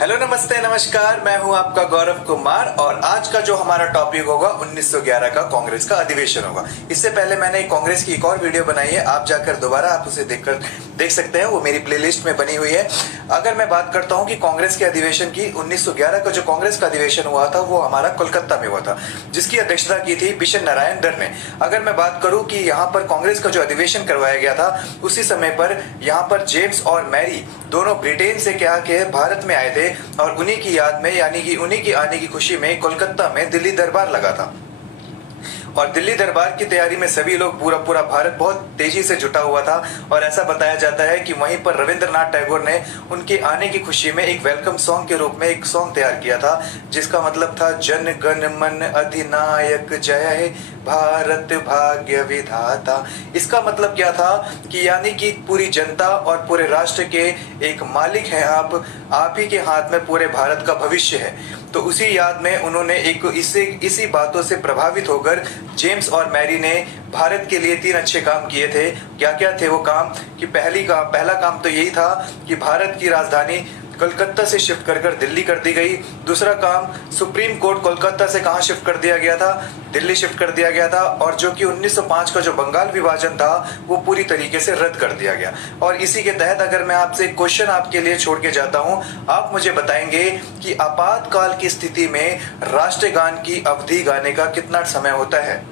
Hello, नमस्ते, नमस्कार। मैं हूं आपका गौरव कुमार और आज का जो हमारा टॉपिक होगा 1911 का कांग्रेस का अधिवेशन होगा। इससे पहले मैंने कांग्रेस की एक और वीडियो बनाई है, आप जाकर दोबारा आप उसे देख सकते हैं, वो मेरी प्लेलिस्ट में बनी हुई है। अगर मैं बात करता हूं कि कांग्रेस के अधिवेशन की, 1911 का जो कांग्रेस का अधिवेशन हुआ था वो हमारा कोलकाता में हुआ था, जिसकी अध्यक्षता की थी बिशन नारायण दर ने। अगर मैं बात करूं कि यहाँ पर कांग्रेस का जो अधिवेशन करवाया गया था, उसी समय पर यहाँ पर जेम्स और मैरी दोनों ब्रिटेन से क्या के भारत में आए थे और उन्हीं की याद में, यानी कि उन्हीं की आने की खुशी में कोलकाता में दिल्ली दरबार लगा था। और दिल्ली दरबार की तैयारी में सभी लोग, पूरा भारत बहुत तेजी से जुटा हुआ था। और ऐसा बताया जाता है कि वहीं पर रविंद्रनाथ टैगोर ने उनके आने की खुशी में एक वेलकम सॉन्ग के रूप में एक सॉन्ग तैयार किया था, जिसका मतलब था जन गण मन अधिनायक जय भारत भाग्य विधाता। इसका मतलब क्या था कि यानी कि पूरी जनता और पूरे राष्ट्र के एक मालिक हैं आप ही के हाथ में पूरे भारत का भविष्य है। तो उसी याद में उन्होंने इसी बातों से प्रभावित होकर जेम्स और मैरी ने भारत के लिए 3 अच्छे काम किए थे। क्या क्या थे वो काम? कि पहला काम तो यही था कि भारत की राजधानी कोलकाता से शिफ्ट कर दिल्ली कर दी गई। दूसरा काम, सुप्रीम कोर्ट कोलकाता से कहाँ शिफ्ट कर दिया गया था? दिल्ली शिफ्ट कर दिया गया था। और जो कि 1905 का जो बंगाल विभाजन था वो पूरी तरीके से रद्द कर दिया गया। और इसी के तहत अगर मैं आपसे एक क्वेश्चन आपके लिए छोड़ के जाता हूं, आप मुझे बताएंगे कि आपातकाल की स्थिति में राष्ट्रगान की अवधि गाने का कितना समय होता है?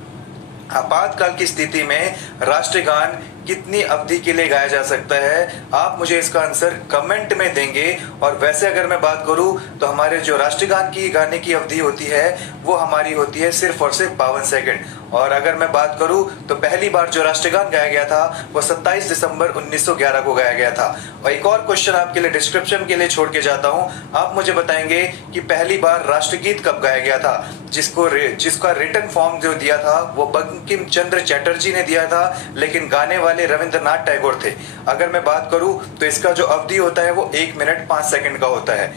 आपातकाल की स्थिति में राष्ट्रगान कितनी अवधि के लिए गाया जा सकता है? आप मुझे इसका आंसर कमेंट में देंगे। और वैसे अगर मैं बात करूं तो हमारे जो राष्ट्रगान की गाने की अवधि होती है वो हमारी होती है सिर्फ और सिर्फ 52 सेकंड। और अगर मैं बात करूं तो पहली बार जो राष्ट्रगान गाया गया था वो 27 दिसंबर 1911 को गाया गया था। और एक और क्वेश्चन आपके लिए डिस्क्रिप्शन के लिए छोड़ के जाता हूं, आप मुझे बताएंगे कि पहली बार राष्ट्रगीत कब गाया गया था? जिसका रिटन फॉर्म जो दिया था वो बंकिम चंद्र चटर्जी ने दिया था, लेकिन गाने वाले रविंद्रनाथ टैगोर थे। अगर मैं बात करूं तो इसका जो अवधि होता है वो 1 मिनट 5 सेकंड का होता है।